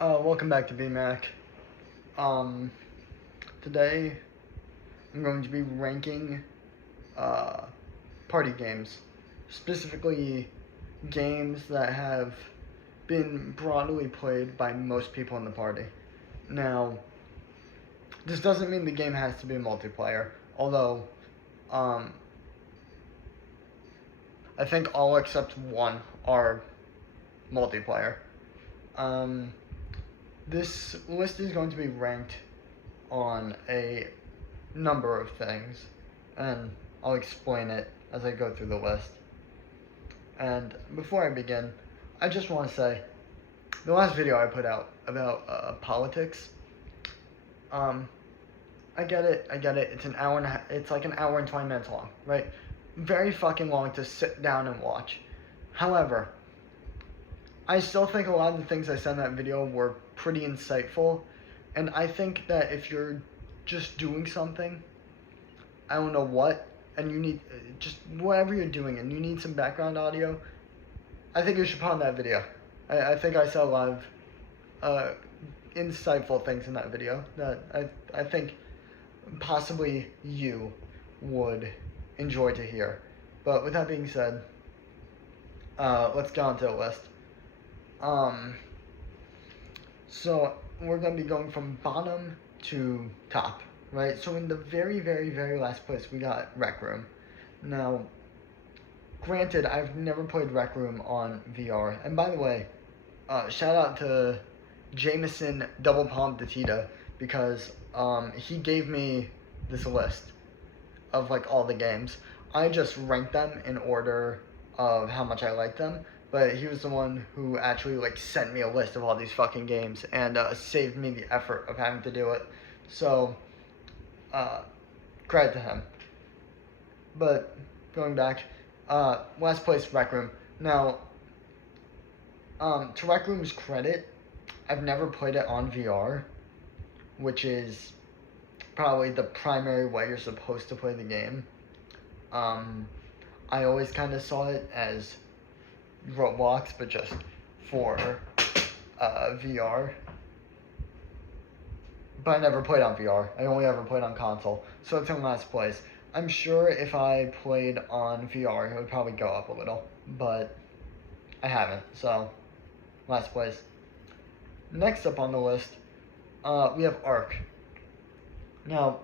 Welcome back to Bmack. Um, Today I'm going to be ranking uh, party games, specifically games that have been broadly played by most people in the party. Now, this doesn't mean the game has to be multiplayer, although um, I think all except one are multiplayer. Um, this list is going to be ranked on a number of things, and I'll explain it as I go through the list. And before I begin, I just want to say, the last video I put out about politics, I get it, it's an hour and a half, it's like an hour and 20 minutes long, right? Very fucking long to sit down and watch. However, I still think a lot of the things I said in that video were pretty insightful, and I think that if you're just doing something, I don't know what, and you need, just whatever you're doing, and you need some background audio, I think you should put on that video. I think I said a lot of insightful things in that video that I think possibly you would enjoy to hear. But with that being said, let's get on to the list. So we're going to be going from bottom to top, right? So in the very, very, very last place, we got Rec Room. Now, granted, I've never played Rec Room on VR. And by the way, shout out to Jameson Double Palm Tita, because he gave me this list of like all the games. I just ranked them in order of how much I like them, but he was the one who actually like sent me a list of all these fucking games and saved me the effort of having to do it. So credit to him. But going back, last place, Rec Room. Now, to Rec Room's credit, I've never played it on VR, which is probably the primary way you're supposed to play the game. I always kind of saw it as Roblox, but just for VR. But I never played on VR. I only ever played on console. So it's in last place. I'm sure if I played on VR, it would probably go up a little. But I haven't. So, last place. Next up on the list, we have Ark. Now,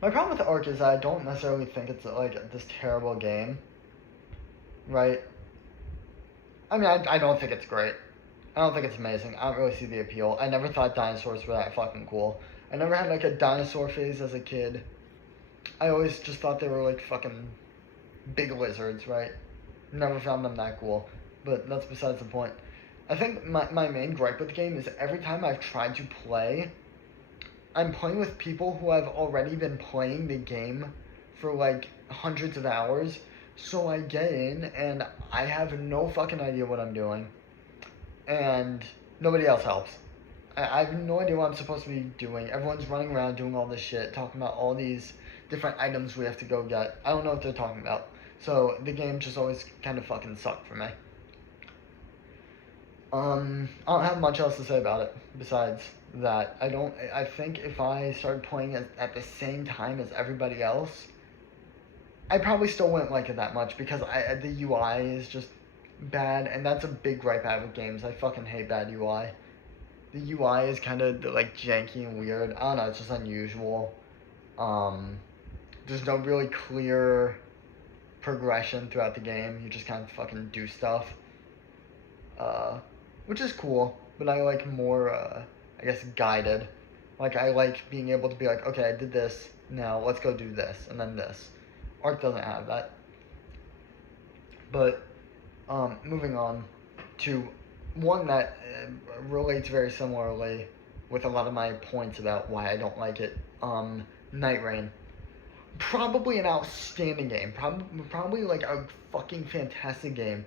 my problem with Ark is that I don't necessarily think it's like this terrible game. Right? I mean, I don't think it's great. I don't think it's amazing. I don't really see the appeal. I never thought dinosaurs were that fucking cool. I never had like a dinosaur phase as a kid. I always just thought they were like fucking big lizards, right? Never found them that cool. But that's besides the point. I think my main gripe with the game is every time I've tried to play, I'm playing with people who have already been playing the game for like hundreds of hours. So I get in and I have no fucking idea what I'm doing. And nobody else helps. I have no idea what I'm supposed to be doing. Everyone's running around doing all this shit, talking about all these different items we have to go get. I don't know what they're talking about. So the game just always kind of fucking sucked for me. I don't have much else to say about it besides that. I think if I started playing it at the same time as everybody else, I probably still wouldn't like it that much because the UI is just bad, and that's a big gripe I have with games. I fucking hate bad UI. The UI is kind of like janky and weird. I don't know, it's just unusual. There's no really clear progression throughout the game. You just kind of fucking do stuff. Which is cool, but I like more, I guess, guided. Like, I like being able to be like, okay, I did this, now let's go do this, and then this. Ark doesn't have that. But, moving on to one that relates very similarly with a lot of my points about why I don't like it. Night Rain. Probably an outstanding game. Probably like a fucking fantastic game.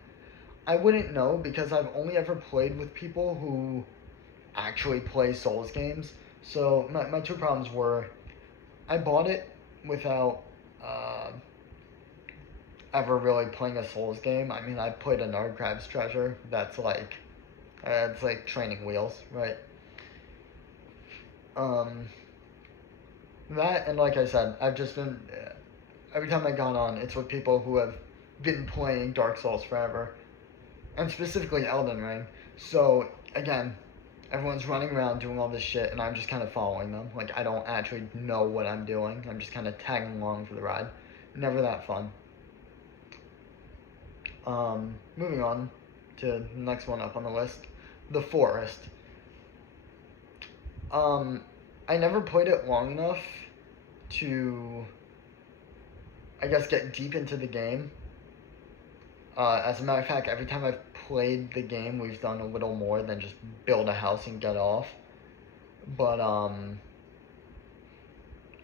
I wouldn't know because I've only ever played with people who actually play Souls games. So my two problems were, I bought it without ever really playing a Souls game. I mean, I played a Nardcrab's Treasure. That's like It's like training wheels, right? Um, that, and like I said, I've just been, every time I've gone on, it's with people who have been playing Dark Souls forever, and specifically Elden Ring. So, again, everyone's running around doing all this shit, and I'm just kind of following them. Like, I don't actually know what I'm doing. I'm just kind of tagging along for the ride. Never that fun. Moving on to the next one up on the list, The Forest. I never played it long enough to, I guess, get deep into the game. As a matter of fact, every time I've played the game, we've done a little more than just build a house and get off. But,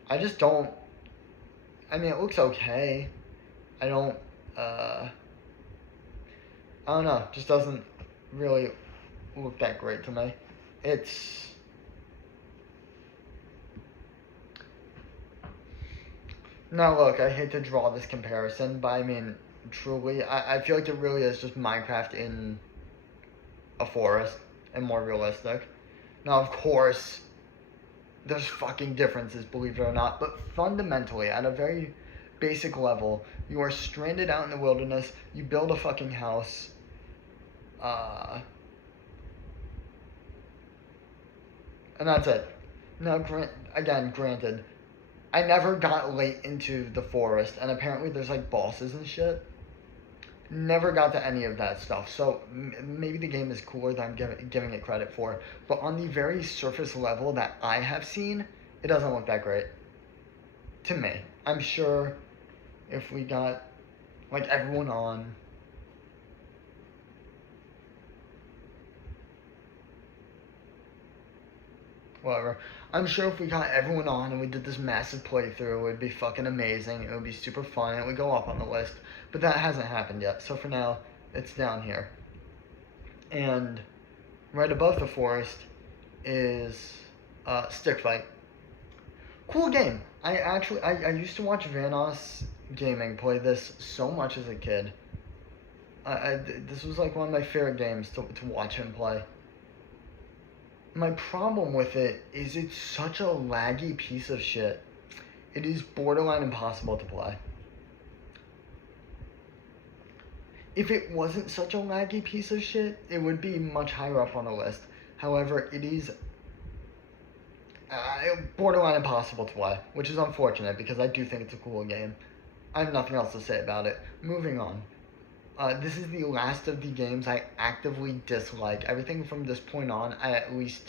I just don't, I mean, it looks okay. I don't know, just doesn't really look that great to me. It's, now look, I hate to draw this comparison, but I mean, truly, I feel like it really is just Minecraft in a forest and more realistic. Now, of course, there's fucking differences, believe it or not, but fundamentally, at a very basic level, you are stranded out in the wilderness, you build a fucking house, and that's it. Now, granted, I never got late into the forest, and apparently there's like bosses and shit. Never got to any of that stuff, so maybe the game is cooler than I'm giving it credit for. But on the very surface level that I have seen, it doesn't look that great. To me. I'm sure if we got like everyone on, whatever. I'm sure if we got everyone on and we did this massive playthrough, it would be fucking amazing. It would be super fun and it would go up on the list. But that hasn't happened yet. So for now, it's down here. And right above the forest is Stick Fight. Cool game. I used to watch Vanoss Gaming play this so much as a kid. This was like one of my favorite games to watch him play. My problem with it is it's such a laggy piece of shit. It is borderline impossible to play. If it wasn't such a laggy piece of shit, it would be much higher up on the list. However, it is borderline impossible to play, which is unfortunate because I do think it's a cool game. I have nothing else to say about it. Moving on. This is the last of the games I actively dislike. Everything from this point on, I at least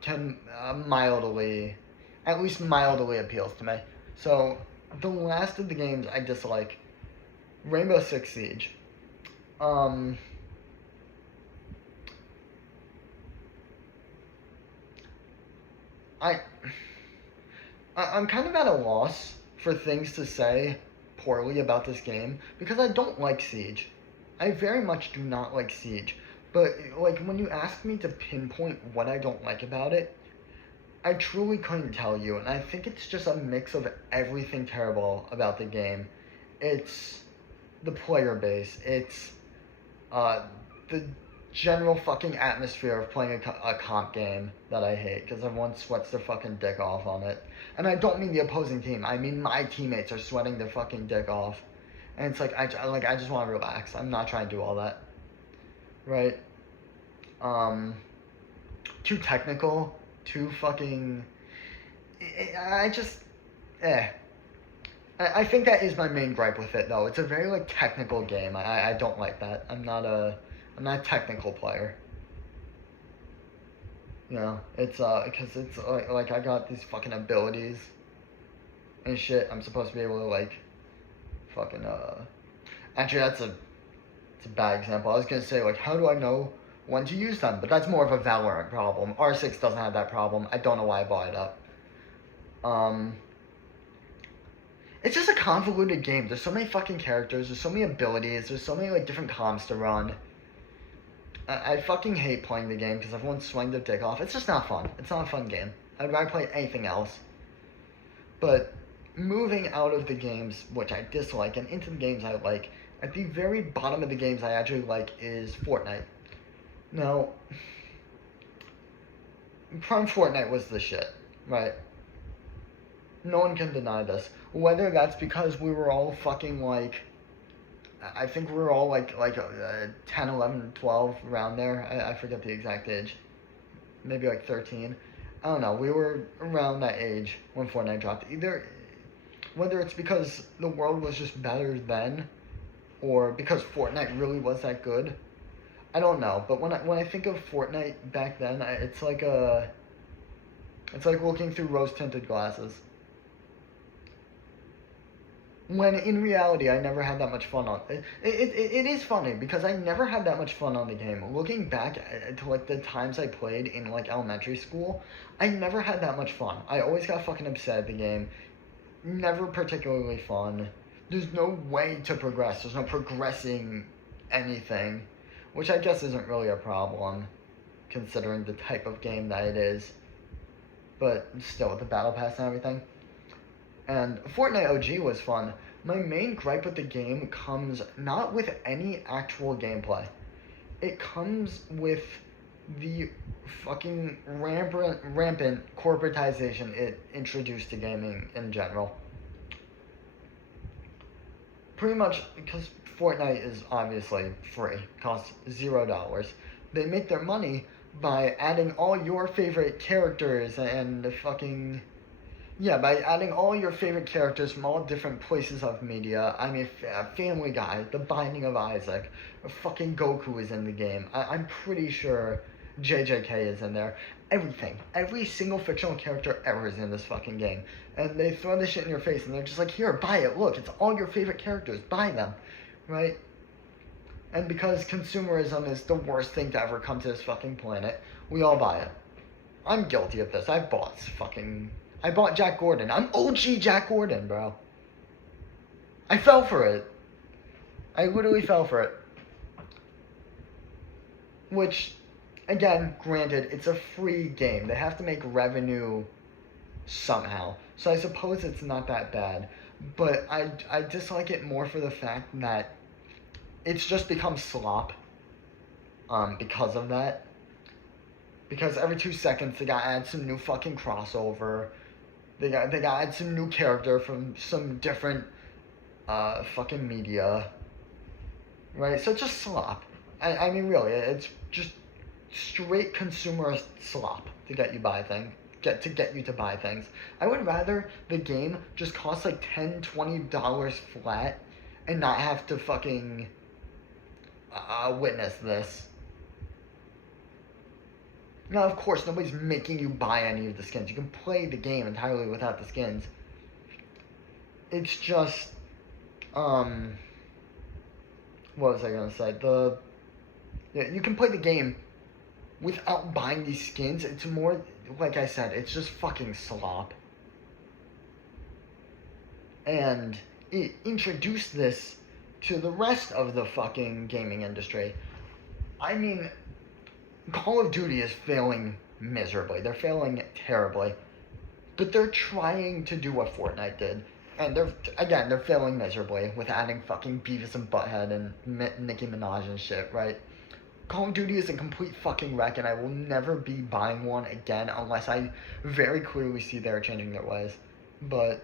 can mildly appeals to me. So, the last of the games I dislike, Rainbow Six Siege. I'm kind of at a loss for things to say poorly about this game because I don't like Siege. I very much do not like Siege. But like when you ask me to pinpoint what I don't like about it, I truly couldn't tell you, and I think it's just a mix of everything terrible about the game. It's the player base. It's the general fucking atmosphere of playing a comp game that I hate because everyone sweats their fucking dick off on it. And I don't mean the opposing team. I mean my teammates are sweating their fucking dick off. And it's like I just want to relax. I'm not trying to do all that. Right? Too technical. Too fucking... I think that is my main gripe with it, though. It's a very, like, technical game. I don't like that. I'm not a technical player. You know, it's, because it's, like, I got these fucking abilities and shit. I'm supposed to be able to, like, fucking, actually, it's a bad example. I was gonna say, like, how do I know when to use them? But that's more of a Valorant problem. R6 doesn't have that problem. I don't know why I brought it up. It's just a convoluted game. There's so many fucking characters. There's so many abilities. There's so many, like, different comms to run. I fucking hate playing the game because everyone's swinging their dick off. It's just not fun. It's not a fun game. I'd rather play anything else. But moving out of the games which I dislike and into the games I like, at the very bottom of the games I actually like is Fortnite. Now, Prime Fortnite was the shit, right? No one can deny this. Whether that's because we were all fucking like, I think we were all like 10, 11, 12, around there. I forget the exact age. Maybe like 13. I don't know. We were around that age when Fortnite dropped. Either, whether it's because the world was just better then, or because Fortnite really was that good, I don't know. But when I think of Fortnite back then, it's like looking through rose tinted glasses. When in reality, I never had that much fun on it. It is funny because I never had that much fun on the game. Looking back to like the times I played in like elementary school, I never had that much fun. I always got fucking upset at the game. Never particularly fun. There's no way to progress. There's no progressing anything, which I guess isn't really a problem considering the type of game that it is. But still, with the battle pass and everything. And Fortnite OG was fun. My main gripe with the game comes not with any actual gameplay. It comes with the fucking rampant corporatization it introduced to gaming in general. Pretty much, because Fortnite is obviously free, costs $0. They make their money by adding all your favorite characters and the fucking... Yeah, by adding all your favorite characters from all different places of media. I mean, Family Guy, The Binding of Isaac, fucking Goku is in the game. I'm pretty sure JJK is in there. Everything. Every single fictional character ever is in this fucking game. And they throw this shit in your face and they're just like, here, buy it. Look, it's all your favorite characters. Buy them. Right? And because consumerism is the worst thing to ever come to this fucking planet, we all buy it. I'm guilty of this. I bought Jack Gordon. I'm OG Jack Gordon, bro. I fell for it. I literally fell for it. Which, again, granted, it's a free game. They have to make revenue somehow. So I suppose it's not that bad. But I dislike it more for the fact that it's just become slop because of that. Because every 2 seconds they gotta add some new fucking crossover. They gotta add some new character from some different fucking media. Right? So it's just slop. I mean really, it's just straight consumerist slop to get you to buy things. I would rather the game just cost like $10, $20 flat and not have to fucking witness this. Now, of course, nobody's making you buy any of the skins. You can play the game entirely without the skins. It's just, what was I gonna say? You can play the game without buying these skins. It's more, like I said, it's just fucking slop. And it introduced this to the rest of the fucking gaming industry. I mean, Call of Duty is failing miserably. They're failing terribly. But they're trying to do what Fortnite did. And they're failing miserably with adding fucking Beavis and Butthead and Nicki Minaj and shit, right? Call of Duty is a complete fucking wreck, and I will never be buying one again unless I very clearly see they're changing their ways. But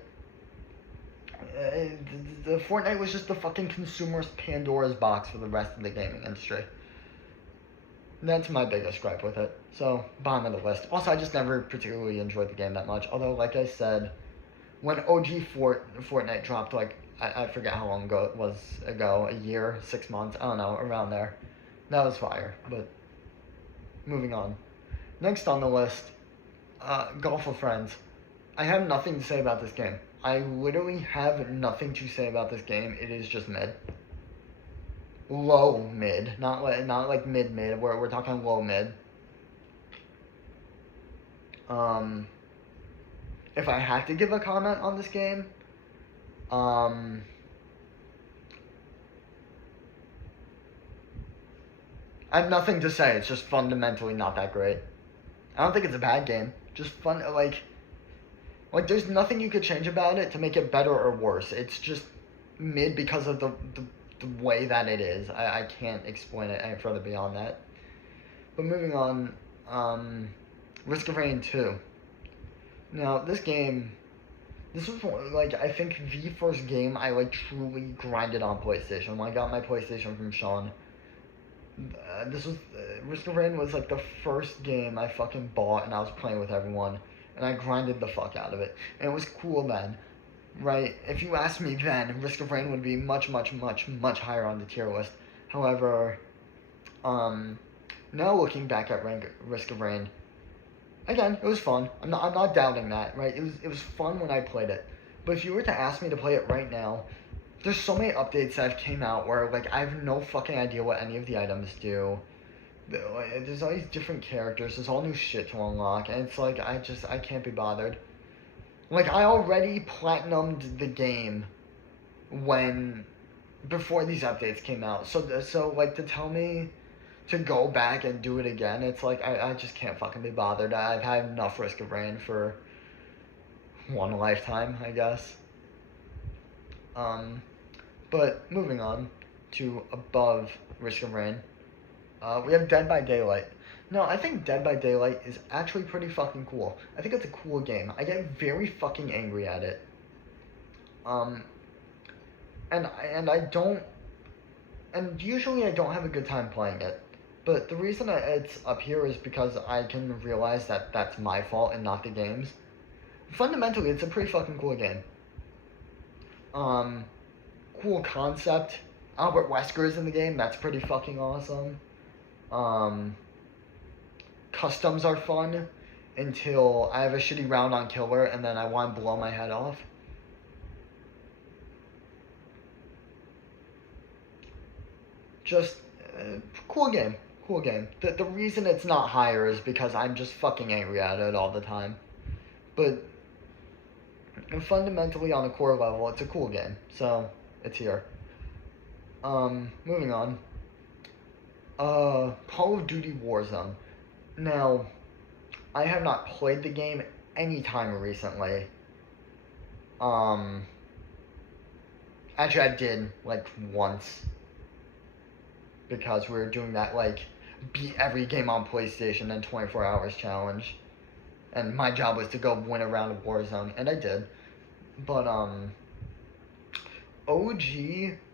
the Fortnite was just the fucking consumerist Pandora's box for the rest of the gaming industry. That's my biggest gripe with it. So, bottom of the list. Also, I just never particularly enjoyed the game that much. Although, like I said, when OG Fortnite dropped, like, I forget how long ago it was ago. A year, 6 months, I don't know, around there. That was fire. But, moving on. Next on the list, Golf with Friends. I have nothing to say about this game. I literally have nothing to say about this game. It is just mid. Low mid, not like mid. We're talking low mid. If I had to give a comment on this game, I have nothing to say. It's just fundamentally not that great. I don't think it's a bad game. Just fun, like there's nothing you could change about it to make it better or worse. It's just mid because of the way that it is. I can't explain it any further beyond that. But moving on, Risk of Rain 2. Now, this was like I think the first game I like truly grinded on PlayStation. When I got my PlayStation from Sean, this was Risk of Rain was like the first game I fucking bought, and I was playing with everyone, and I grinded the fuck out of it, and it was cool then, right? If you asked me then, Risk of Rain would be much, much, much, much higher on the tier list. However, now looking back at Risk of Rain, again, it was fun. I'm not doubting that, right? It was fun when I played it. But if you were to ask me to play it right now, there's so many updates that have came out where like I have no fucking idea what any of the items do. There's all these different characters. There's all new shit to unlock, and it's like I can't be bothered. Like I already platinumed the game when before these updates came out. So like to tell me to go back and do it again, it's like I just can't fucking be bothered. I've had enough Risk of Rain for one lifetime, I guess. But moving on to above Risk of Rain, we have Dead by Daylight. No, I think Dead by Daylight is actually pretty fucking cool. I think it's a cool game. I get very fucking angry at it. And I don't, and usually I don't have a good time playing it. But the reason it's up here is because I can realize that that's my fault and not the game's. Fundamentally, it's a pretty fucking cool game. Cool concept. Albert Wesker's in the game. That's pretty fucking awesome. Customs are fun until I have a shitty round on killer and then I want to blow my head off. Just cool game. Cool game. The reason it's not higher is because I'm just fucking angry at it all the time. But fundamentally, on a core level, it's a cool game. So, it's here. Moving on. Call of Duty Warzone. Now, I have not played the game any time recently. Actually, I did, like, once. Because we were doing that, like, beat every game on PlayStation in 24 hours challenge. And my job was to go win a round of Warzone, and I did. But, OG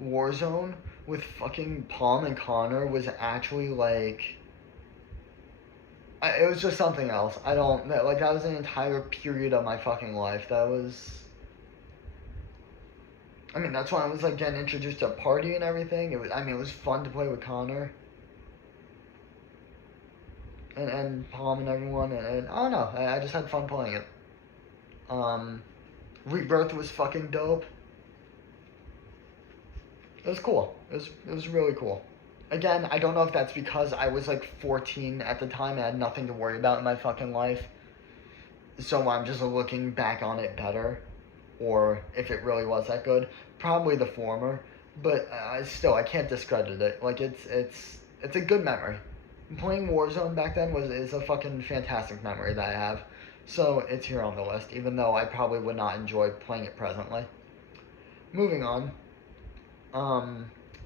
Warzone with fucking Palm and Connor was actually, like, it was just something else. That was an entire period of my fucking life. That was, I mean, that's why I was, like, getting introduced to a party and everything. It was fun to play with Connor. And Palm and everyone, and I don't know, I just had fun playing it. Rebirth was fucking dope. It was cool. It was really cool. Again, I don't know if that's because I was like 14 at the time and had nothing to worry about in my fucking life. So I'm just looking back on it better. Or if it really was that good. Probably the former. But still, I can't discredit it. Like, it's a good memory. Playing Warzone back then is a fucking fantastic memory that I have. So it's here on the list, even though I probably would not enjoy playing it presently. Moving on.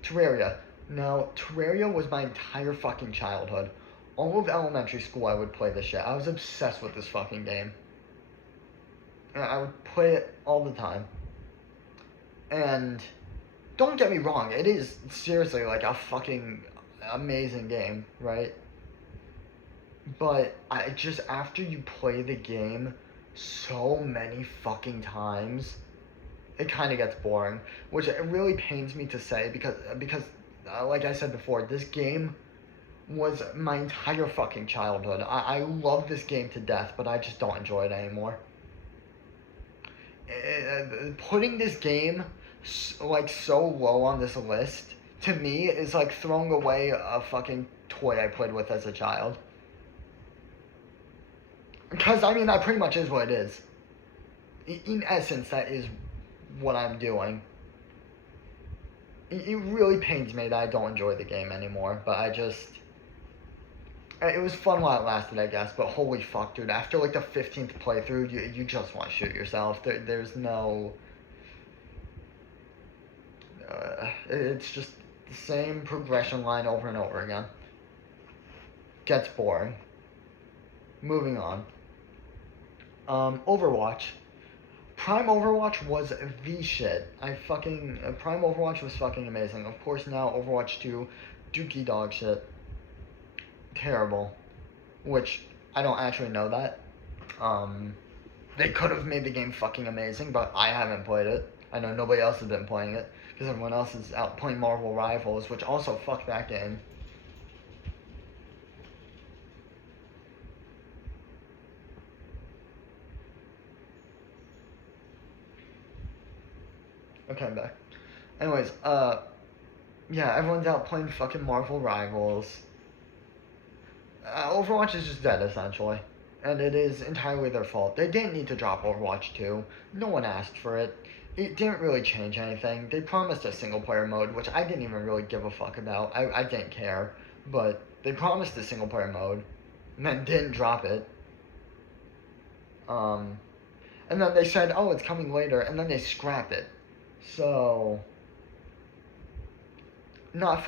Terraria. Now, Terraria was my entire fucking childhood. All of elementary school I would play this shit. I was obsessed with this fucking game. I would play it all the time. And don't get me wrong, it is seriously like a fucking amazing game, right? But after you play the game so many fucking times, it kind of gets boring, which it really pains me to say because like I said before, this game was my entire fucking childhood. I love this game to death, but I just don't enjoy it anymore. Putting this game like so low on this list to me is like throwing away a fucking toy I played with as a child. Because I mean that pretty much is what it is. In essence, that is what I'm doing. It really pains me that I don't enjoy the game anymore, but it was fun while it lasted, I guess, but holy fuck, dude, after like the 15th playthrough, you just want to shoot yourself. There's no, it's just the same progression line over and over again. gets boring. Moving on. Overwatch. Prime Overwatch was the shit. Prime Overwatch was fucking amazing. Of course, now Overwatch 2, dookie dog shit. Terrible. Which, I don't actually know that. They could have made the game fucking amazing, but I haven't played it. I know nobody else has been playing it, because everyone else is out playing Marvel Rivals, which also, fuck that game. Okay, I'm back. Anyways, yeah, everyone's out playing fucking Marvel Rivals. Overwatch is just dead, essentially. And it is entirely their fault. They didn't need to drop Overwatch 2. No one asked for it. It didn't really change anything. They promised a single player mode, which I didn't even really give a fuck about. I didn't care. But they promised a single player mode, and then didn't drop it. And then they said, oh, it's coming later, and then they scrapped it. So, not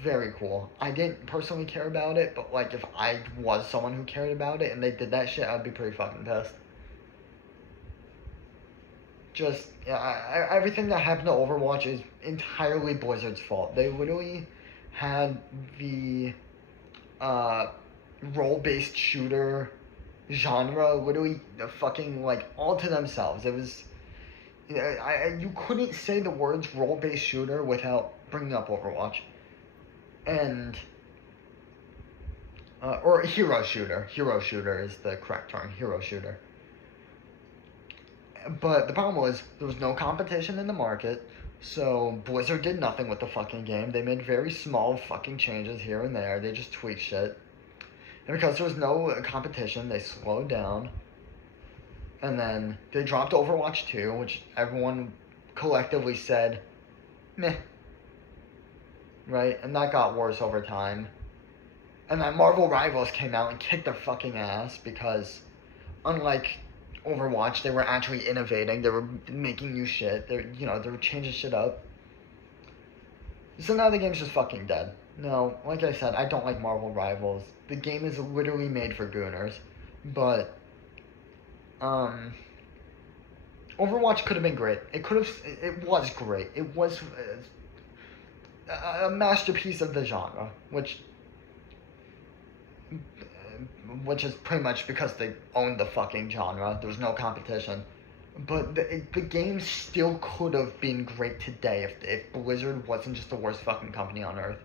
very cool. I didn't personally care about it, but like if I was someone who cared about it and they did that shit, I'd be pretty fucking pissed. Just everything that happened to Overwatch is entirely Blizzard's fault. They literally had the role-based shooter genre literally fucking like all to themselves. It was you couldn't say the words role-based shooter without bringing up Overwatch, and or hero shooter. Hero shooter is the correct term. Hero shooter. But the problem was there was no competition in the market, so Blizzard did nothing with the fucking game. They made very small fucking changes here and there. They just tweaked shit. And because there was no competition, they slowed down. And then they dropped Overwatch 2, which everyone collectively said, meh. Right? And that got worse over time. And then Marvel Rivals came out and kicked their fucking ass because, unlike Overwatch, they were actually innovating. They were making new shit. They were changing shit up. So now the game's just fucking dead. No, like I said, I don't like Marvel Rivals. The game is literally made for gooners. But, Overwatch could have been great. It was great. It was a masterpiece of the genre, which is pretty much because they owned the fucking genre. There was no competition. But the game still could have been great today if Blizzard wasn't just the worst fucking company on earth.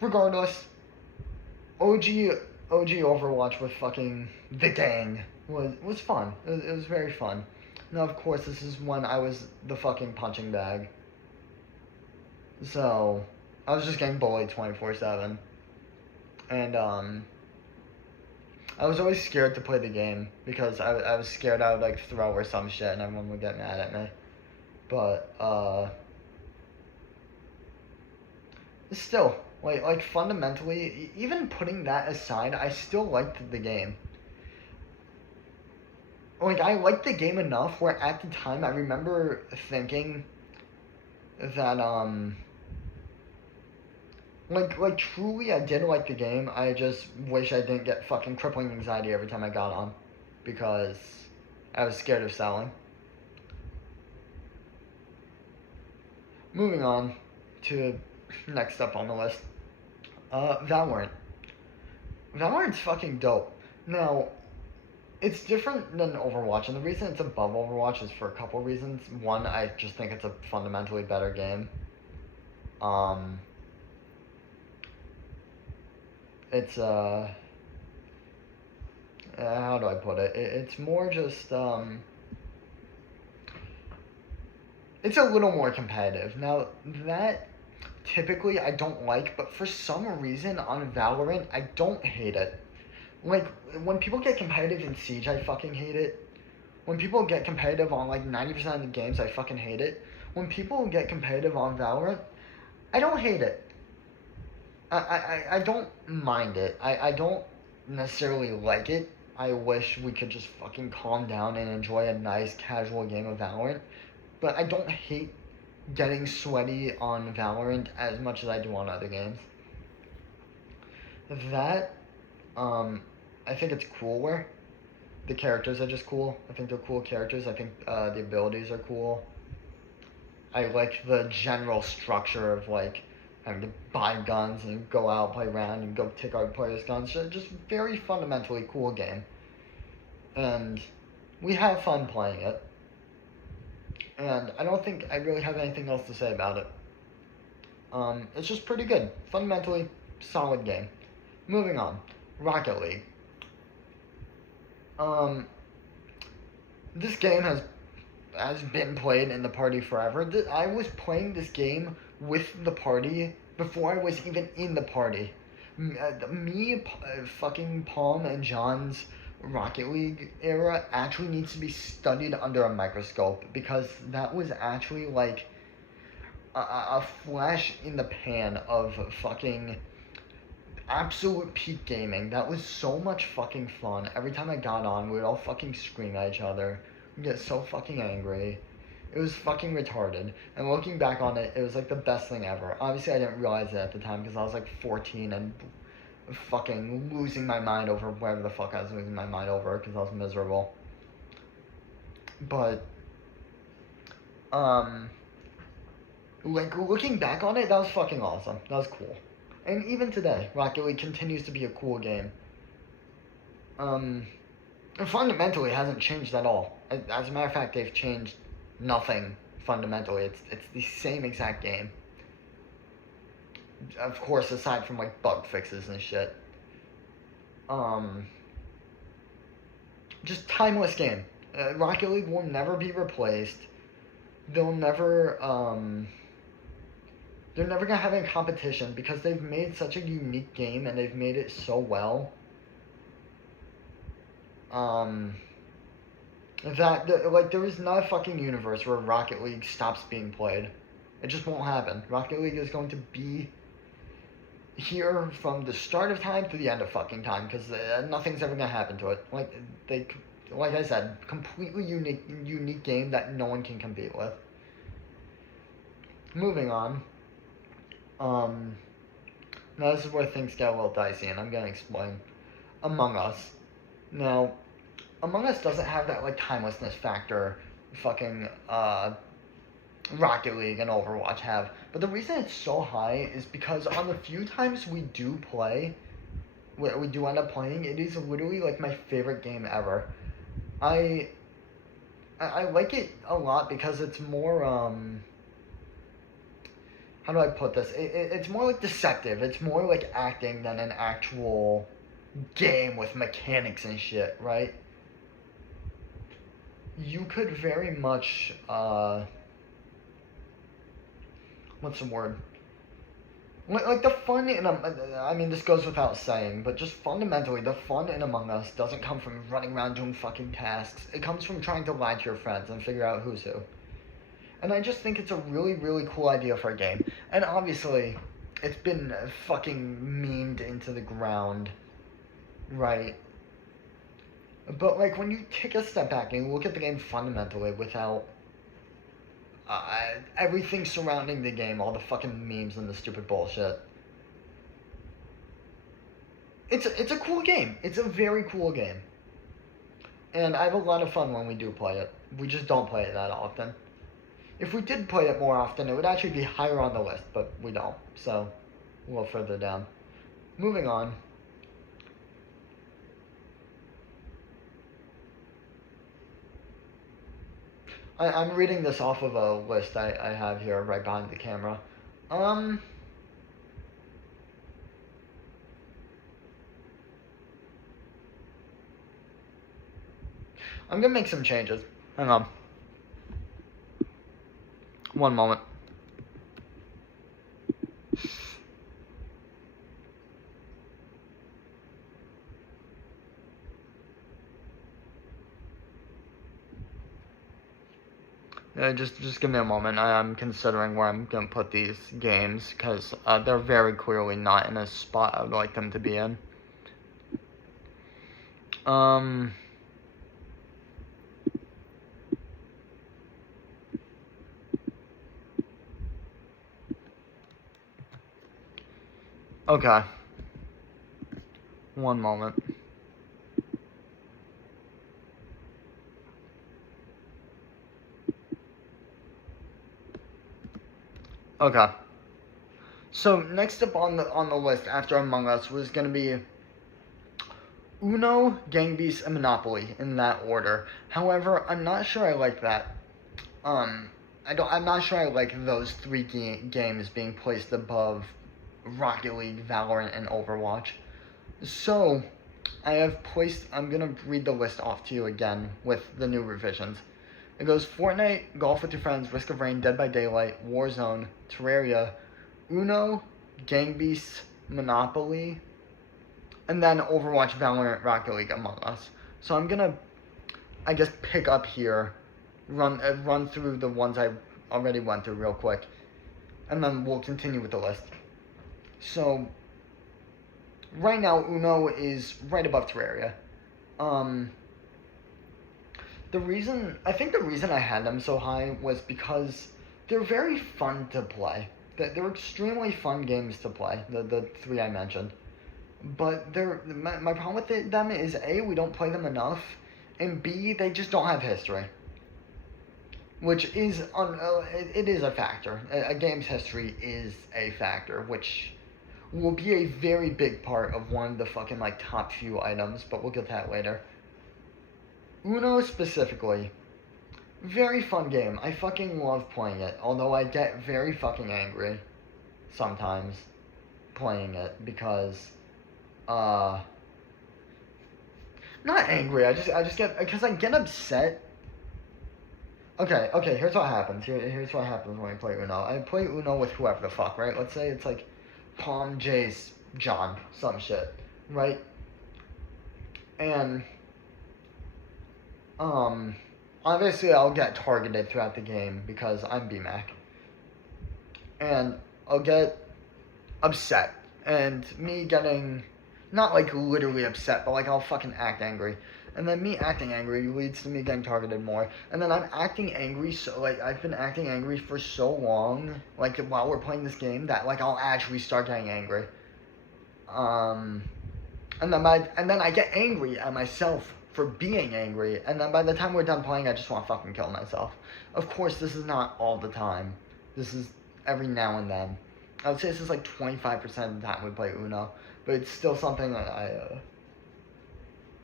Regardless, OG Overwatch with fucking the gang was fun. It was very fun. Now, of course, this is when I was the fucking punching bag. So, I was just getting bullied 24/7. And, I was always scared to play the game because I was scared I would, like, throw or some shit and everyone would get mad at me. But, still, like fundamentally, even putting that aside, I still liked the game. Like, I liked the game enough where at the time I remember thinking that, like truly I did like the game. I just wish I didn't get fucking crippling anxiety every time I got on because I was scared of selling. Moving on to next up on the list. Valorant. Valorant's fucking dope. Now, it's different than Overwatch, and the reason it's above Overwatch is for a couple reasons. One, I just think it's a fundamentally better game. It's, how do I put it? It's more just, it's a little more competitive. Now, that typically I don't like, but for some reason on Valorant, I don't hate it. Like, when people get competitive in Siege, I fucking hate it. When people get competitive on, like, 90% of the games, I fucking hate it. When people get competitive on Valorant, I don't hate it. I don't mind it. I don't necessarily like it. I wish we could just fucking calm down and enjoy a nice, casual game of Valorant. But I don't hate getting sweaty on Valorant as much as I do on other games. That, I think it's cooler. The characters are just cool. I think they're cool characters. I think the abilities are cool. I like the general structure of like having to buy guns and go out, play around, and go take our players' guns. Just very fundamentally cool game. And we have fun playing it. And I don't think I really have anything else to say about it. It's just pretty good. Fundamentally, solid game. Moving on. Rocket League. This game has been played in the party forever. I was playing this game with the party before I was even in the party. Fucking Palm and John's Rocket League era actually needs to be studied under a microscope, because that was actually like a flash in the pan of fucking absolute peak gaming. That was so much fucking fun. Every time I got on, we would all fucking scream at each other. We'd get so fucking angry. It was fucking retarded. And looking back on it, it was like the best thing ever. Obviously, I didn't realize it at the time because I was like 14 and fucking losing my mind over whatever the fuck I was losing my mind over because I was miserable. But, like, looking back on it, that was fucking awesome. That was cool. And even today, Rocket League continues to be a cool game. Fundamentally, it hasn't changed at all. As a matter of fact, they've changed nothing fundamentally. It's the same exact game. Of course, aside from like bug fixes and shit. Just timeless game. Rocket League will never be replaced. They'll never they're never gonna have any competition because they've made such a unique game and they've made it so well. That like there is not a fucking universe where Rocket League stops being played. It just won't happen. Rocket League is going to be here from the start of time to the end of fucking time because nothing's ever gonna happen to it. Like I said, completely unique game that no one can compete with. Moving on. Now this is where things get a little dicey, and I'm gonna explain. Among Us. Now, Among Us doesn't have that like timelessness factor fucking Rocket League and Overwatch have. But the reason it's so high is because on the few times we do play, we do end up playing, it is literally like my favorite game ever. I like it a lot because it's more how do I put this? It's more like deceptive. It's more like acting than an actual game with mechanics and shit, right? You could very much what's the word? Like the fun in I mean, this goes without saying, but just fundamentally, the fun in Among Us doesn't come from running around doing fucking tasks. It comes from trying to lie to your friends and figure out who's who. And I just think it's a really, really cool idea for a game. And obviously, it's been fucking memed into the ground, right? But like when you take a step back and you look at the game fundamentally without everything surrounding the game, all the fucking memes and the stupid bullshit. It's a cool game. It's a very cool game. And I have a lot of fun when we do play it. We just don't play it that often. If we did play it more often, it would actually be higher on the list, but we don't. So, a little further down. Moving on. I'm reading this off of a list I have here right behind the camera. I'm gonna make some changes. Hang on. One moment. Just give me a moment. I'm considering where I'm gonna put these games because they're very clearly not in a spot I would like them to be in. Okay. One moment. Okay. So next up on the list after Among Us was gonna be Uno, Gang Beasts, and Monopoly in that order. However, I'm not sure I like that. Um, I'm not sure I like those three games being placed above Rocket League, Valorant, and Overwatch. So, I'm gonna read the list off to you again with the new revisions. It goes Fortnite, Golf with Your Friends, Risk of Rain, Dead by Daylight, Warzone, Terraria, Uno, Gang Beasts, Monopoly, and then Overwatch, Valorant, Rocket League, Among Us. So I'm gonna, I guess, pick up here, run through the ones I already went through real quick, and then we'll continue with the list. So right now, Uno is right above Terraria. I think the reason I had them so high was because they're very fun to play. They're extremely fun games to play, the three I mentioned. But my problem with them is A, we don't play them enough, and B, they just don't have history. Which is, it is a factor. A game's history is a factor, which will be a very big part of one of the fucking, like, top few items, but we'll get to that later. Uno specifically, very fun game. I fucking love playing it, although I get very fucking angry sometimes playing it because, not angry, I just get, because I get upset. Okay, here's what happens. Here's what happens when we play Uno. I play Uno with whoever the fuck, right? Let's say it's like Palm, Jace, John, some shit, right? And, obviously I'll get targeted throughout the game because I'm Bmack. And I'll get upset. And me getting, not like literally upset, but like I'll fucking act angry. And then me acting angry leads to me getting targeted more. And then I'm acting angry, so like I've been acting angry for so long, like while we're playing this game, that like I'll actually start getting angry. And then I get angry at myself for being angry, and then by the time we're done playing, I just want to fucking kill myself. Of course, this is not all the time. This is every now and then. I would say this is like 25% of the time we play Uno, but it's still something that I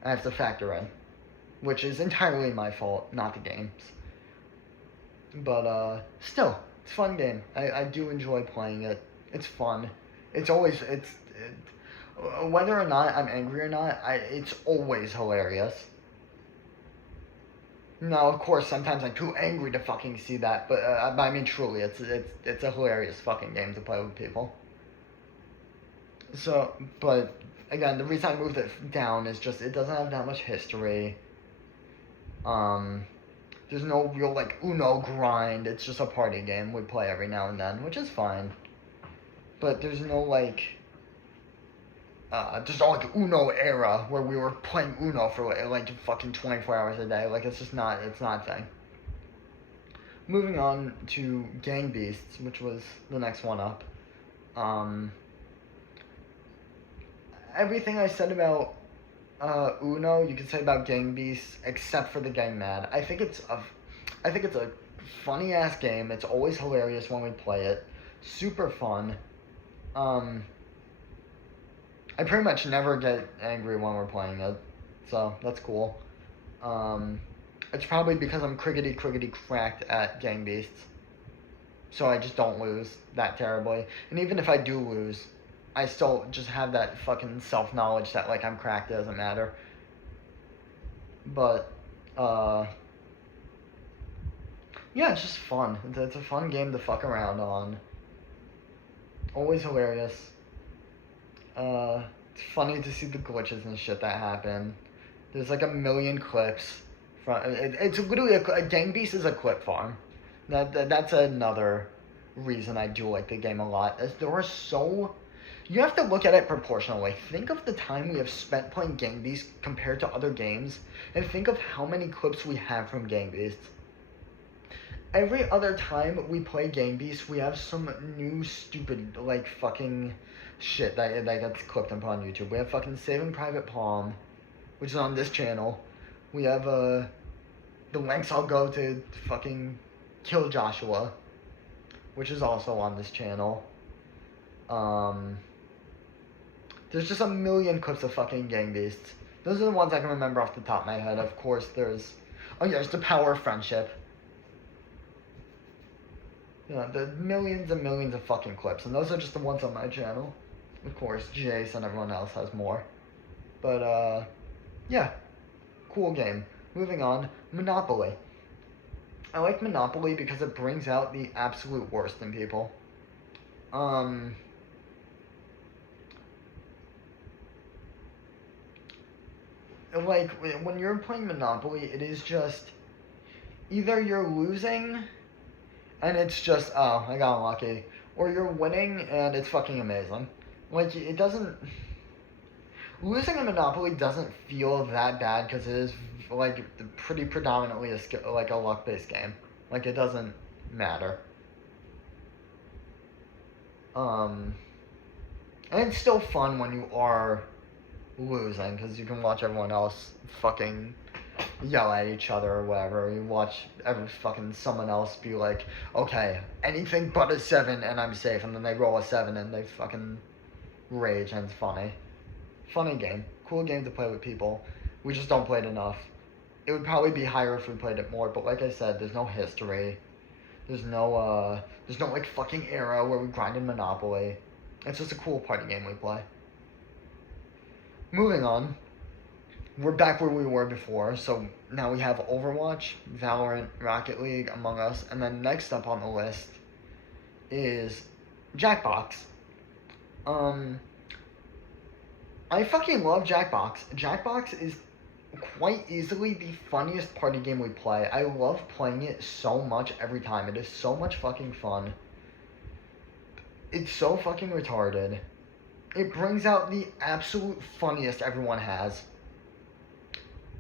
have to factor in, which is entirely my fault, not the game's. But still, it's a fun game. I do enjoy playing it. It's fun. Whether or not I'm angry or not, it's always hilarious. Now, of course, sometimes I'm too angry to fucking see that, but I mean, truly, it's a hilarious fucking game to play with people. So, but again, the reason I moved it down is just it doesn't have that much history. There's no real like Uno grind. It's just a party game we play every now and then, which is fine. But there's no like, just all like Uno era where we were playing Uno for like fucking 24 hours a day. Like it's not a thing. Moving on to Gang Beasts, which was the next one up. Everything I said about Uno, you can say about Gang Beasts, except for the Gang Mad. I think it's a funny ass game. It's always hilarious when we play it. Super fun. I pretty much never get angry when we're playing it, so that's cool. It's probably because I'm crickety cracked at Gang Beasts, so I just don't lose that terribly. And even if I do lose, I still just have that fucking self-knowledge that, like, I'm cracked, it doesn't matter. But, yeah, it's just fun. It's a fun game to fuck around on. Always hilarious. It's funny to see the glitches and shit that happen. There's like a million clips. It's literally a Gang Beast is a clip farm. That's another reason I do like the game a lot. As there are so... You have to look at it proportionally. Think of the time we have spent playing Gang Beasts compared to other games, and think of how many clips we have from Gang Beasts. Every other time we play Gang Beasts, we have some new stupid, like, fucking shit that gets clipped and put on YouTube. We have fucking Saving Private Palm, which is on this channel. We have the lengths I'll go to fucking kill Joshua, which is also on this channel. There's just a million clips of fucking Gang Beasts. Those are the ones I can remember off the top of my head. Of course, there's The Power of Friendship. The millions and millions of fucking clips, and those are just the ones on my channel. Of course, Jace and everyone else has more. But, yeah. Cool game. Moving on, Monopoly. I like Monopoly because it brings out the absolute worst in people. Like, when you're playing Monopoly, it is just, either you're losing, and it's just, oh, I got unlucky, or you're winning, and it's fucking amazing. Like, it doesn't, losing in Monopoly doesn't feel that bad, because it is, like, pretty predominantly a luck-based game. Like, it doesn't matter. And it's still fun when you are losing, because you can watch everyone else fucking yell at each other or whatever. You watch someone else be like, okay, anything but a 7 and I'm safe, and then they roll a 7 and they fucking rage, and it's funny. Funny game. Cool game to play with people. We just don't play it enough. It would probably be higher if we played it more, but like I said, there's no history. There's no like fucking era where we grind in Monopoly. It's just a cool party game we play. Moving on, we're back where we were before, so now we have Overwatch, Valorant, Rocket League, Among Us, and then next up on the list is Jackbox. I fucking love Jackbox. Jackbox is quite easily the funniest party game we play. I love playing it so much every time. It is so much fucking fun. It's so fucking retarded. It brings out the absolute funniest everyone has.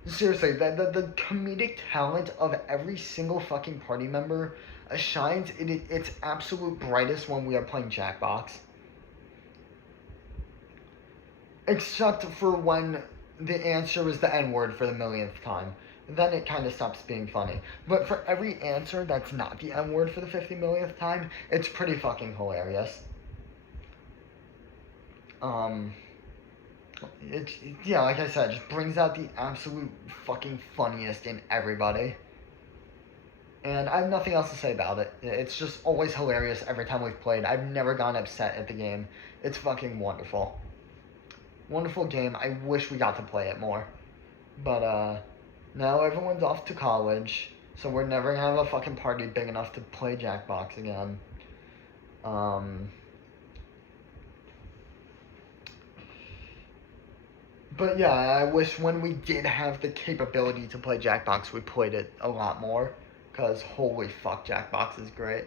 Seriously, the comedic talent of every single fucking party member shines in its absolute brightest when we are playing Jackbox. Except for when the answer is the N-word for the millionth time. Then it kind of stops being funny. But for every answer that's not the N-word for the 50 millionth time, it's pretty fucking hilarious. Yeah, like I said, just brings out the absolute fucking funniest in everybody. And I have nothing else to say about it. It's just always hilarious every time we've played. I've never gone upset at the game. It's fucking wonderful. Wonderful game. I wish we got to play it more. But, now everyone's off to college, so we're never gonna have a fucking party big enough to play Jackbox again. But yeah, I wish when we did have the capability to play Jackbox, we played it a lot more. Because holy fuck, Jackbox is great.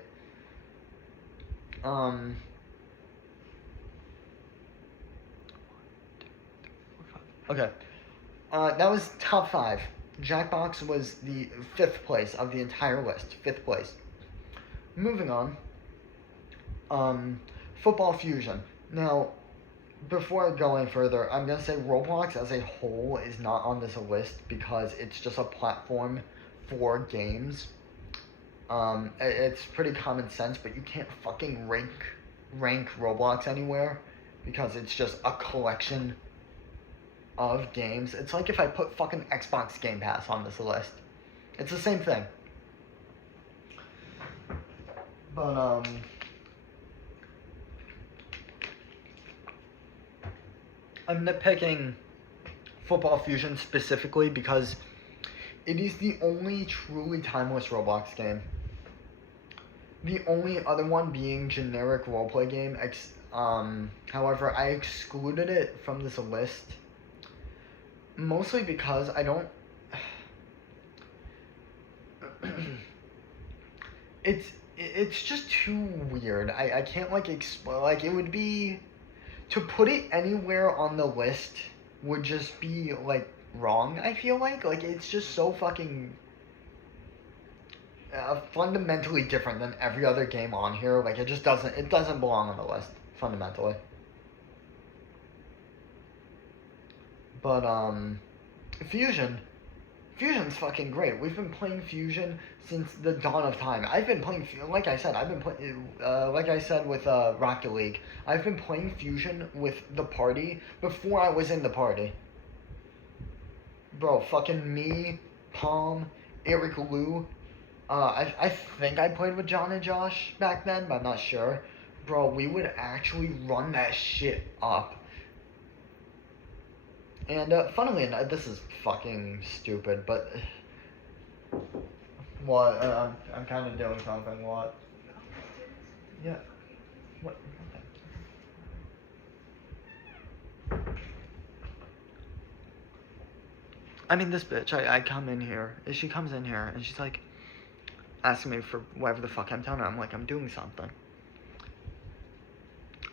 Okay. That was top 5. Jackbox was the 5th place of the entire list. 5th place. Moving on. Football Fusion. Now, before I go any further, I'm going to say Roblox as a whole is not on this list because it's just a platform for games. It's pretty common sense, but you can't fucking rank Roblox anywhere because it's just a collection of games. It's like if I put fucking Xbox Game Pass on this list. It's the same thing. But, I'm nitpicking Football Fusion specifically because it is the only truly timeless Roblox game. The only other one being generic roleplay game. However, I excluded it from this list mostly because I don't. It's just too weird. I can't explain. It would be. To put it anywhere on the list would just be, wrong, I feel like. It's just so fucking fundamentally different than every other game on here. It doesn't belong on the list, fundamentally. But Fusion's fucking great. We've been playing Fusion since the dawn of time. I've been playing, like I said, like I said with Rocket League. I've been playing Fusion with the party before I was in the party. Bro, fucking me, Palm, Eric Lou. I think I played with John and Josh back then, but I'm not sure. Bro, we would actually run that shit up. And funnily enough, this is fucking stupid, but what? I'm kind of doing something. What? Yeah. What? I mean, this bitch. I come in here. She comes in here and she's like asking me for whatever the fuck I'm telling her. I'm like, I'm doing something.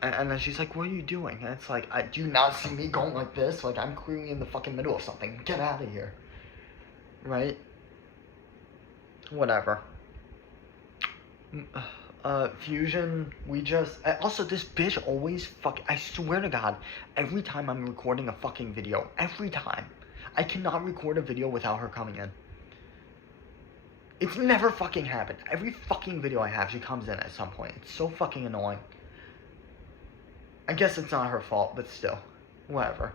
And then she's like, what are you doing? And it's like, do you not see me going like this? Like, I'm clearly in the fucking middle of something. Get out of here. Right? Whatever. Fusion, we just... Also, this bitch always I swear to God, every time I'm recording a fucking video, every time, I cannot record a video without her coming in. It's never fucking happened. Every fucking video I have, she comes in at some point. It's so fucking annoying. I guess it's not her fault, but still. Whatever.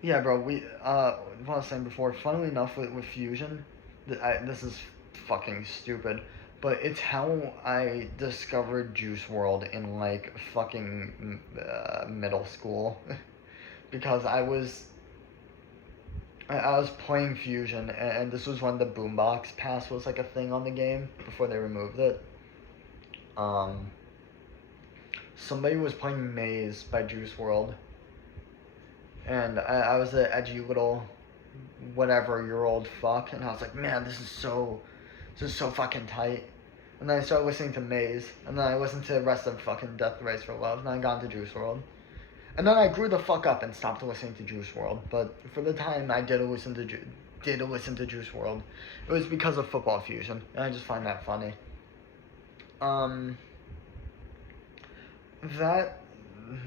Yeah, bro, what I was saying before, funnily enough, with Fusion, this is fucking stupid, but it's how I discovered Juice World in, like, fucking middle school. Because I was playing Fusion, and this was when the boombox pass was, like, a thing on the game, before they removed it. Somebody was playing Maze by Juice World, and I was an edgy little whatever-year-old fuck, and I was like, man, this is so fucking tight. And then I started listening to Maze, and then I listened to the rest of fucking Death Race for Love, and then I got into Juice WRLD. And then I grew the fuck up and stopped listening to Juice WRLD, but for the time I did listen to Juice WRLD, it was because of Football Fusion, and I just find that funny. That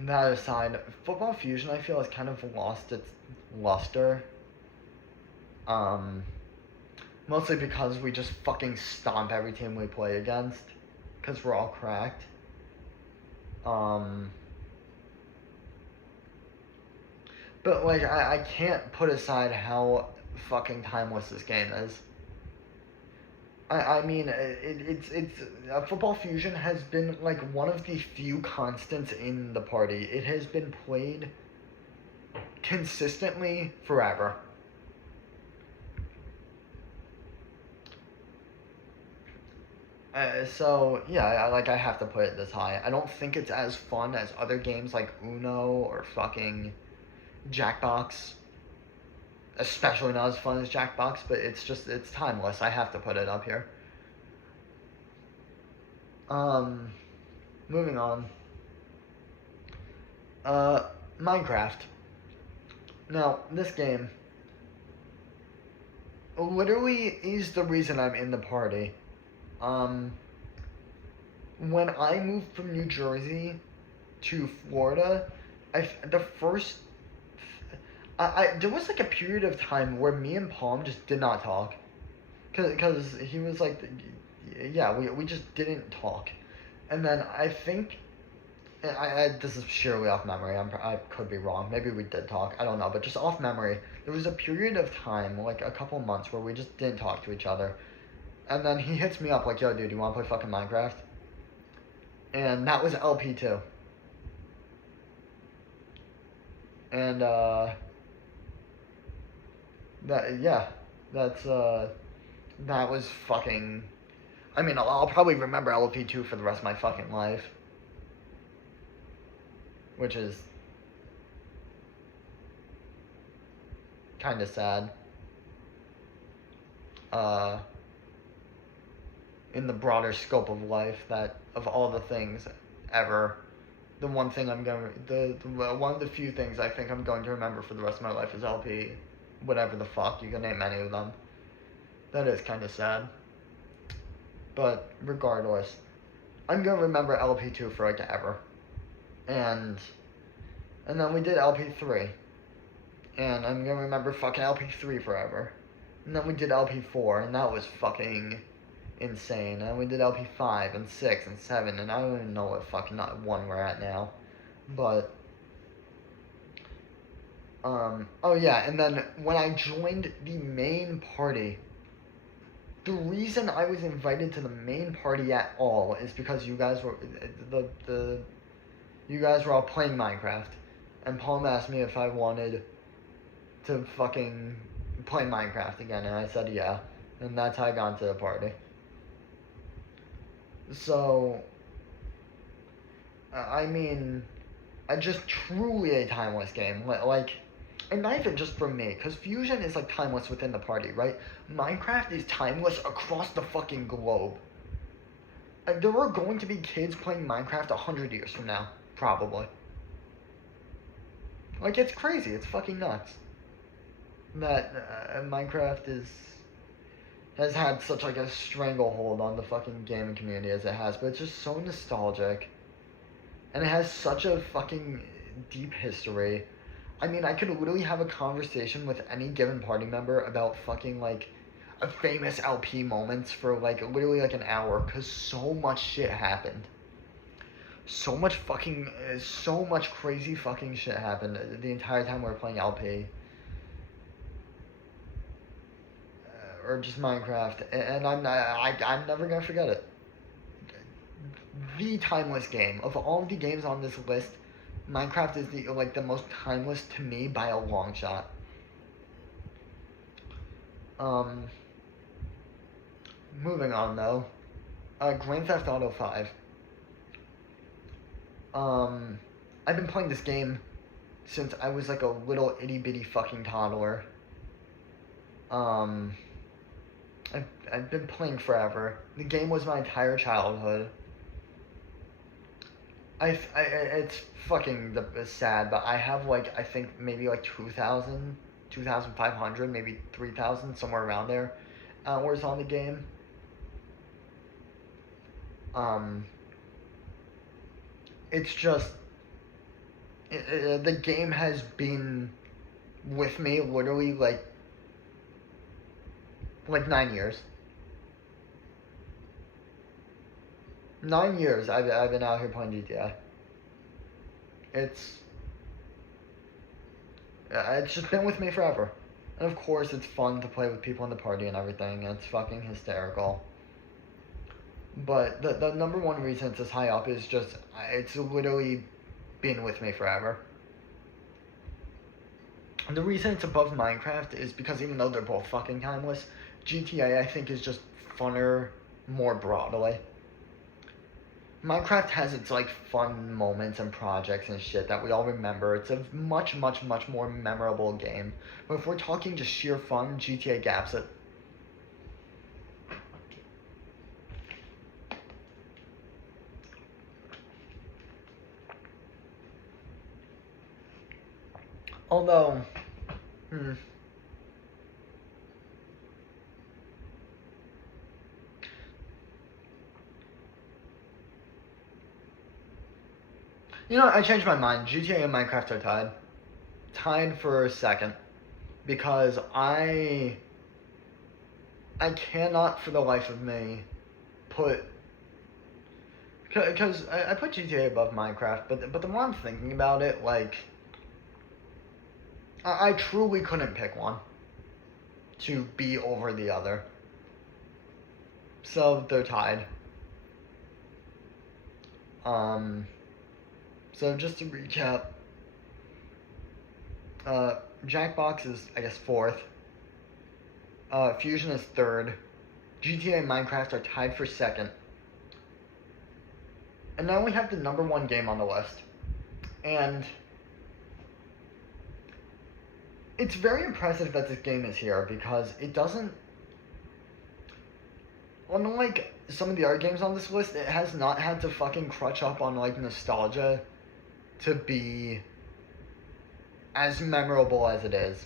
aside, Football Fusion, I feel, has kind of lost its luster. Mostly because we just fucking stomp every team we play against, because we're all cracked. But, like, I can't put aside how fucking timeless this game is. I mean, it's Football Fusion has been, like, one of the few constants in the party. It has been played consistently forever. So, yeah, I have to put it this high. I don't think it's as fun as other games like Uno or fucking Jackbox. Especially not as fun as Jackbox, but it's timeless. I have to put it up here. Moving on. Minecraft. Now, this game literally is the reason I'm in the party. When I moved from New Jersey to Florida, there was like a period of time where me and Palm just did not talk, cause he was like, yeah, we just didn't talk, and then I think, this is sheerly off memory. I could be wrong. Maybe we did talk. I don't know, but just off memory, there was a period of time, like a couple months, where we just didn't talk to each other, and then he hits me up like, yo, dude, you want to play fucking Minecraft? And that was LP2. And that was fucking... I mean, I'll probably remember LP2 for the rest of my fucking life. Which is kind of sad. In the broader scope of life, that of all the things ever, the one thing one of the few things I think I'm going to remember for the rest of my life is LP, whatever the fuck, you can name any of them. That is kind of sad. But regardless, I'm going to remember LP2 for like ever. And And then we did LP3. And I'm gonna remember fucking LP3 forever. And then we did LP4, and that was fucking insane. And we did LP5 and 6 and 7, and I don't even know what fucking one we're at now. But oh yeah, and then when I joined the main party, the reason I was invited to the main party at all is because you guys were you guys were all playing Minecraft, and Palm asked me if I wanted to fucking play Minecraft again, and I said yeah, and that's how I got into the party. So, I mean, I just truly a timeless game, like, and not even just for me, because Fusion is like timeless within the party, right? Minecraft is timeless across the fucking globe. There are going to be kids playing Minecraft 100 years from now, probably. Like, it's crazy, it's fucking nuts that Minecraft has had such like a stranglehold on the fucking gaming community as it has, but it's just so nostalgic, and it has such a fucking deep history. I mean, I could literally have a conversation with any given party member about fucking like a famous LP moments for like literally like an hour, because so much shit happened. So much crazy fucking shit happened the entire time we were playing LP. Or just Minecraft, and I'm never gonna forget it. The timeless game of all the games on this list, Minecraft is the most timeless to me by a long shot. Moving on though, Grand Theft Auto 5. I've been playing this game since I was like a little itty bitty fucking toddler. I've been playing forever. The game was my entire childhood. It's fucking sad, but I have like, I think maybe like 2,000, 2,500, maybe 3,000, somewhere around there, hours on the game. It's just, the game has been with me literally like 9 years. 9 years I've been out here playing GTA. It's just been with me forever. And of course it's fun to play with people in the party and everything, and it's fucking hysterical. But the number one reason it's as high up is just, it's literally been with me forever. And the reason it's above Minecraft is because even though they're both fucking timeless, GTA I think is just funner more broadly. Minecraft has its like fun moments and projects and shit that we all remember. It's a much more memorable game. But if we're talking just sheer fun, GTA gaps it. Although, you know, I changed my mind. GTA and Minecraft are tied. Tied for second. Because I cannot for the life of me put... Because I put GTA above Minecraft, but the more I'm thinking about it, like... I truly couldn't pick one to be over the other. So they're tied. So just to recap, Jackbox is, I guess, fourth. Fusion is third. GTA and Minecraft are tied for second. And now we have the number one game on the list. And it's very impressive that this game is here, because it doesn't... Unlike some of the other games on this list, it has not had to fucking crutch up on, like, nostalgia to be as memorable as it is.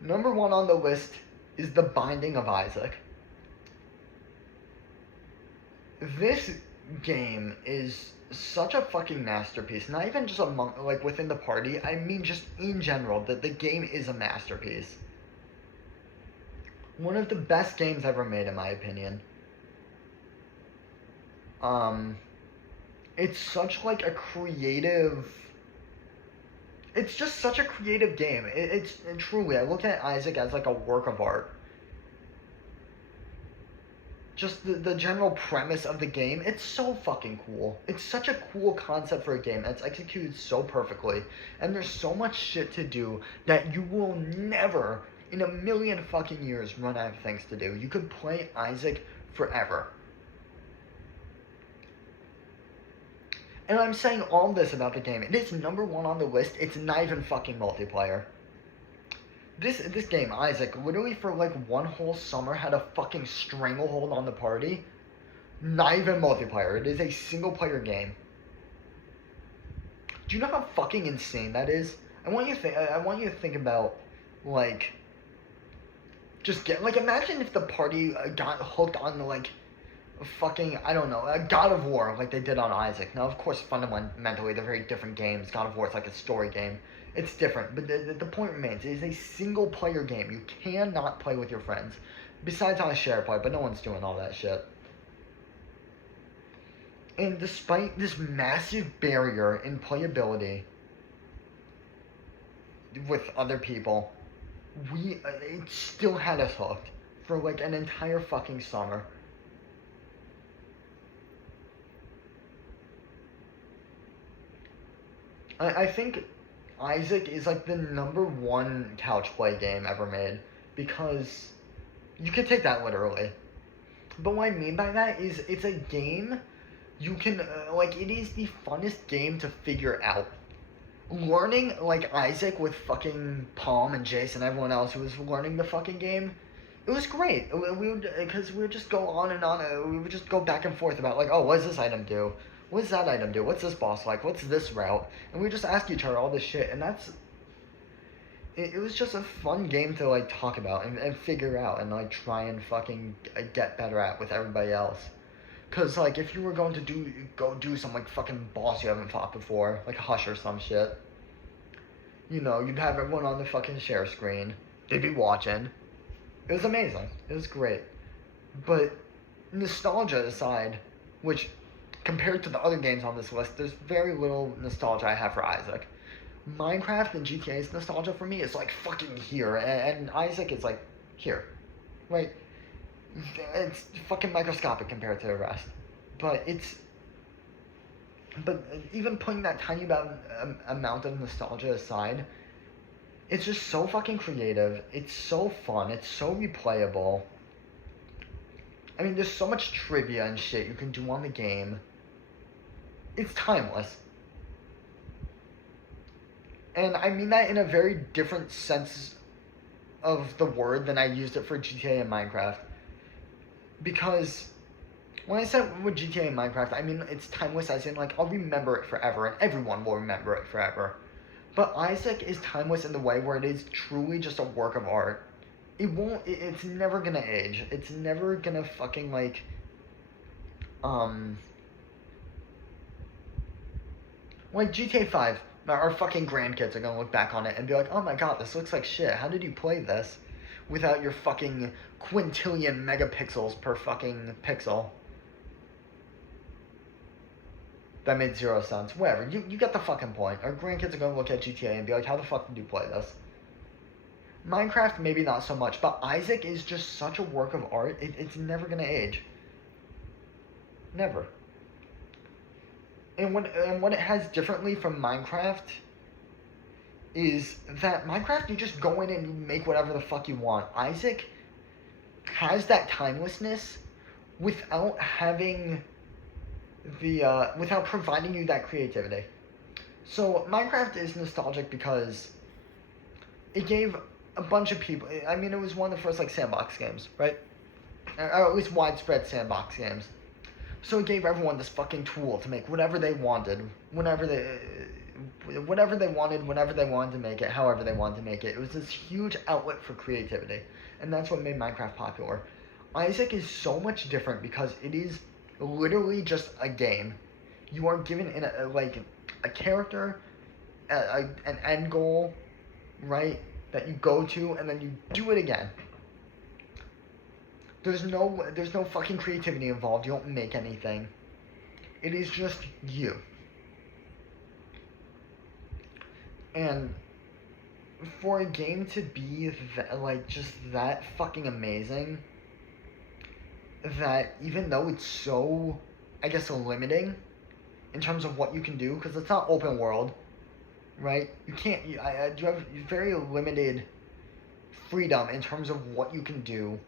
Number one on the list is The Binding of Isaac. This game is such a fucking masterpiece. Not even just among, like, within the party. I mean, just in general, that the game is a masterpiece. One of the best games ever made, in my opinion. It's such, like, a creative... It's just such a creative game. It's truly, I look at Isaac as, like, a work of art. Just the general premise of the game, it's so fucking cool. It's such a cool concept for a game that's executed so perfectly. And there's so much shit to do that you will never, in a million fucking years, run out of things to do. You could play Isaac forever. And I'm saying all this about the game. It is number 1 on the list. It's not even fucking multiplayer. This game, Isaac, literally for like one whole summer had a fucking stranglehold on the party. Not even multiplayer. It is a single player game. Do you know how fucking insane that is? I want you to think about, like, just imagine if the party got hooked on like fucking, I don't know, God of War like they did on Isaac. Now, of course, fundamentally they're very different games. God of War is like a story game. It's different, but the point remains, it is a single-player game. You cannot play with your friends. Besides on a share play, but no one's doing all that shit. And despite this massive barrier in playability with other people, it still had us hooked for like an entire fucking summer. I think Isaac is like the number 1 couch play game ever made, because you can take that literally. But what I mean by that is it's a game you can, it is the funnest game to figure out. Learning, like, Isaac with fucking Palm and Jace and everyone else who was learning the fucking game, it was great. Because we would just go on and on, we would just go back and forth about, like, oh, what does this item do? What does that item do? What's this boss like? What's this route? And we just ask each other all this shit, and it was just a fun game to, like, talk about and figure out and, like, try and fucking get better at with everybody else. Because, like, if you were going to go do some, like, fucking boss you haven't fought before, like Hush or some shit, you know, you'd have everyone on the fucking share screen. They'd be watching. It was amazing. It was great. But nostalgia aside, which, compared to the other games on this list, there's very little nostalgia I have for Isaac. Minecraft and GTA's nostalgia for me is, like, fucking here, and Isaac is, like, here. Right? It's fucking microscopic compared to the rest. But even putting that tiny amount of nostalgia aside, it's just so fucking creative. It's so fun. It's so replayable. I mean, there's so much trivia and shit you can do on the game. It's timeless. And I mean that in a very different sense of the word than I used it for GTA and Minecraft. Because when I said with GTA and Minecraft, I mean it's timeless as in, like, I'll remember it forever, and everyone will remember it forever. But Isaac is timeless in the way where it is truly just a work of art. It's never gonna age. It's never gonna fucking, like, GTA 5, our fucking grandkids are gonna look back on it and be like, oh my god, this looks like shit. How did you play this without your fucking quintillion megapixels per fucking pixel? That made zero sense. Whatever, you get the fucking point. Our grandkids are gonna look at GTA and be like, how the fuck did you play this? Minecraft, maybe not so much, but Isaac is just such a work of art, it's never gonna age. Never. And what it has differently from Minecraft is that Minecraft, you just go in and you make whatever the fuck you want. Isaac has that timelessness without having without providing you that creativity. So Minecraft is nostalgic because it gave a bunch of people, I mean, it was one of the first, like, sandbox games, right? Or at least widespread sandbox games. So it gave everyone this fucking tool to make whatever they wanted, whenever they wanted, whenever they wanted to make it, however they wanted to make it. It was this huge outlet for creativity, and that's what made Minecraft popular. Isaac is so much different because it is literally just a game. You are given like a character, an end goal, right? That you go to, and then you do it again. There's no fucking creativity involved. You don't make anything. It is just you. And for a game to be like just that fucking amazing, that even though it's so, I guess, limiting in terms of what you can do, because it's not open world, right? You have very limited freedom in terms of what you can do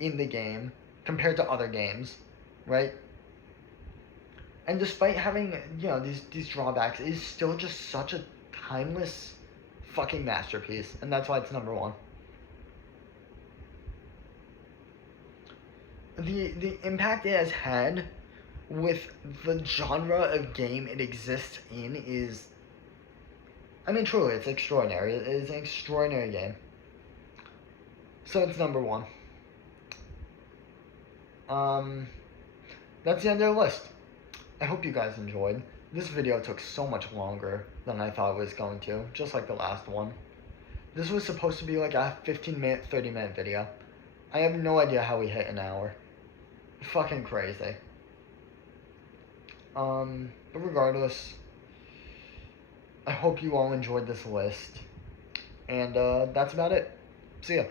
in the game compared to other games, right? And despite having, these drawbacks, it is still just such a timeless fucking masterpiece, and that's why it's number one. The impact it has had with the genre of game it exists in is, I mean, truly, it's extraordinary. It is an extraordinary game. So it's number one. That's the end of the list. I hope you guys enjoyed. This video took so much longer than I thought it was going to, just like the last one. This was supposed to be like a 15-minute, 30-minute video. I have no idea how we hit an hour. Fucking crazy. But regardless, I hope you all enjoyed this list. And that's about it. See ya.